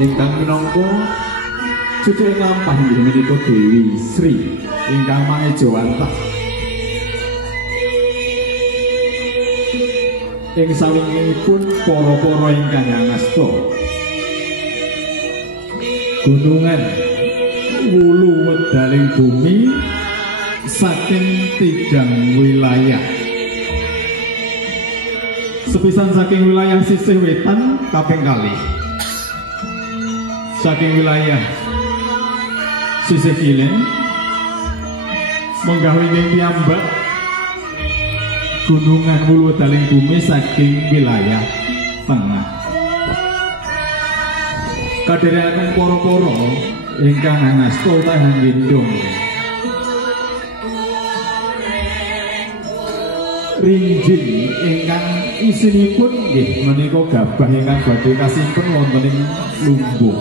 ingkang minangka cucu lampah inggih menika Dewi Sri ingkang mangejawantah ing sawingipun para-para ingkang ngasta gunungan wulu wedaling bumi saking tigang wilayah sepisan saking wilayah sisih wetan kaping kalih saking wilayah sisih kileng menggawe piyambak gunungan wulu wedaling bumi saking wilayah tengah kadherekaken para-para ingkang ngasta tahan gendong rinjing ingkang isinipun nggih menika gabah ingkang badhe kasimpen wonten ing lumbung